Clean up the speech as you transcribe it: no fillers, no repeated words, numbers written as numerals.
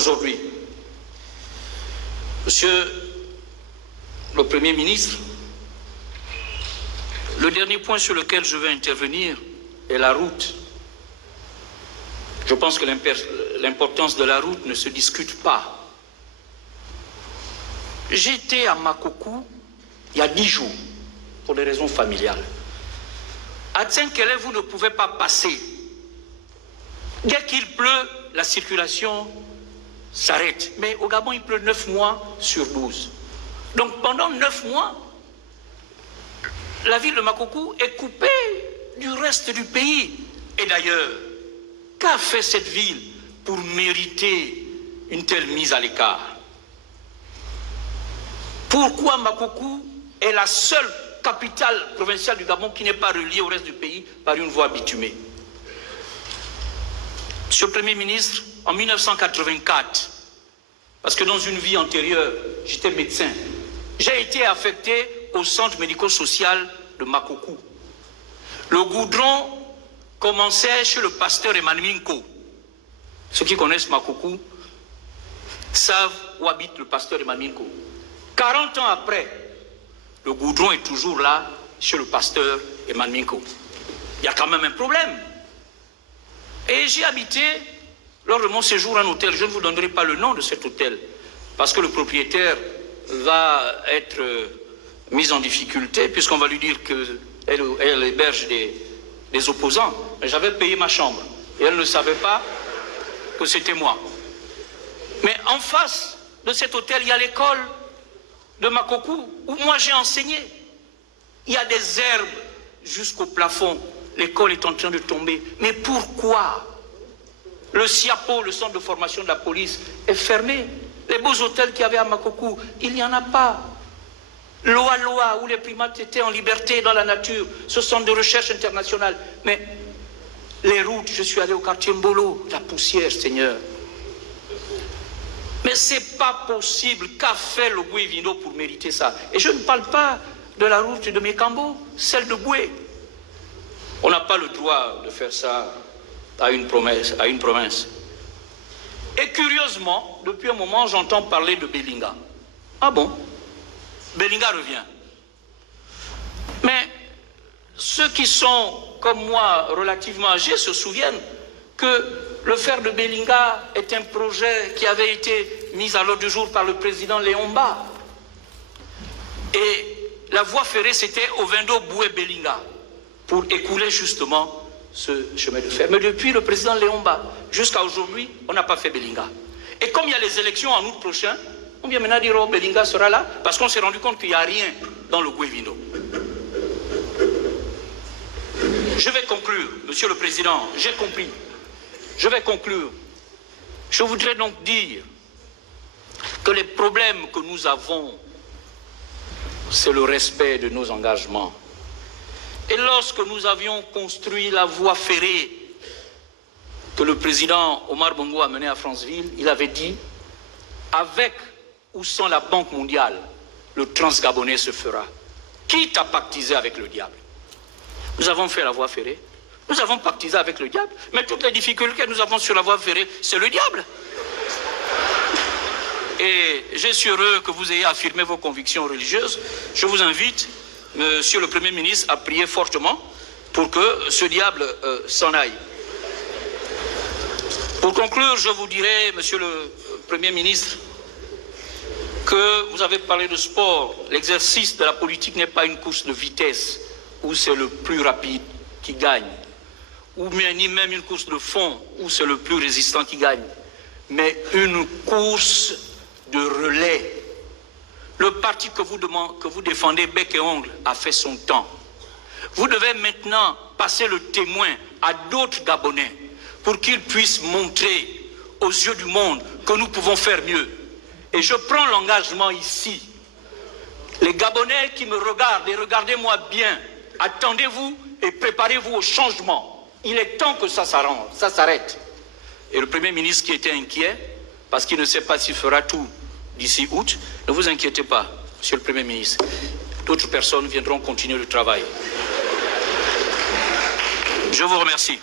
aujourd'hui. Monsieur le Premier ministre, le dernier point sur lequel je veux intervenir est la route. Je pense que l'importance de la route ne se discute pas. J'étais à Makokou il y a 10 jours, pour des raisons familiales. À Tsenkele, vous ne pouvez pas passer. Dès qu'il pleut, la circulation s'arrête. Mais au Gabon, il pleut 9 mois sur 12. Donc pendant 9 mois, la ville de Makokou est coupée du reste du pays. Et d'ailleurs, qu'a fait cette ville pour mériter une telle mise à l'écart? Pourquoi Makokou est la seule capitale provinciale du Gabon qui n'est pas reliée au reste du pays par une voie bitumée? Monsieur le Premier ministre, en 1984, parce que dans une vie antérieure, j'étais médecin, j'ai été affecté au centre médico-social de Makokou. Le goudron commençait chez le pasteur Emmanuel Minko. Ceux qui connaissent Makokou savent où habite le pasteur Emmanuel Minko. 40 ans après, le goudron est toujours là chez le pasteur Emmanuel Minko. Il y a quand même un problème. Et j'ai habité, lors de mon séjour en hôtel, je ne vous donnerai pas le nom de cet hôtel, parce que le propriétaire va être mis en difficulté, puisqu'on va lui dire qu'elle héberge des opposants. Mais j'avais payé ma chambre, et elle ne savait pas que c'était moi. Mais en face de cet hôtel, il y a l'école de Makokou, où moi j'ai enseigné. Il y a des herbes jusqu'au plafond. L'école est en train de tomber. Mais pourquoi le SIAPO, le centre de formation de la police, est fermé? Les beaux hôtels qu'il y avait à Makokou, il n'y en a pas. Loa, où les primates étaient en liberté dans la nature, ce centre de recherche internationale. Mais les routes, je suis allé au quartier Mbolo, la poussière, Seigneur. Mais c'est pas possible. Qu'a fait le Boué-Vindo pour mériter ça? Et je ne parle pas de la route de Mekambo, celle de Boué. On n'a pas le droit de faire ça à une province. Et curieusement, depuis un moment, j'entends parler de Belinga. Ah bon? Belinga revient. Mais ceux qui sont, comme moi, relativement âgés, se souviennent que le fer de Belinga est un projet qui avait été mis à l'ordre du jour par le président Léomba. Et la voie ferrée, c'était Ovendo-Boué-Belinga, pour écouler justement ce chemin de fer. Mais depuis le président Léomba, jusqu'à aujourd'hui, on n'a pas fait Belinga. Et comme il y a les élections en août prochain, on vient maintenant dire, oh, Belinga sera là, parce qu'on s'est rendu compte qu'il n'y a rien dans le Boué-Vindo. Je vais conclure, Monsieur le Président, j'ai compris. Je vais conclure. Je voudrais donc dire que les problèmes que nous avons, c'est le respect de nos engagements. Et lorsque nous avions construit la voie ferrée que le président Omar Bongo a menée à Franceville, il avait dit, avec ou sans la Banque mondiale, le Transgabonais se fera. Quitte à pactiser avec le diable. Nous avons fait la voie ferrée. Nous avons pactisé avec le diable, mais toutes les difficultés que nous avons sur la voie ferrée, c'est le diable. Et je suis heureux que vous ayez affirmé vos convictions religieuses. Je vous invite, Monsieur le Premier ministre, à prier fortement pour que ce diable s'en aille. Pour conclure, je vous dirai, Monsieur le Premier ministre, que vous avez parlé de sport. L'exercice de la politique n'est pas une course de vitesse où c'est le plus rapide qui gagne, ou ni même une course de fond où c'est le plus résistant qui gagne, mais une course de relais. Le parti que vous défendez bec et ongle a fait son temps. Vous devez maintenant passer le témoin à d'autres Gabonais pour qu'ils puissent montrer aux yeux du monde que nous pouvons faire mieux. Et je prends l'engagement ici. Les Gabonais qui me regardent, et regardez-moi bien, attendez-vous et préparez-vous au changement. Il est temps que ça s'arrête. Et le Premier ministre qui était inquiet, parce qu'il ne sait pas s'il fera tout d'ici août, ne vous inquiétez pas, Monsieur le Premier ministre. D'autres personnes viendront continuer le travail. Je vous remercie.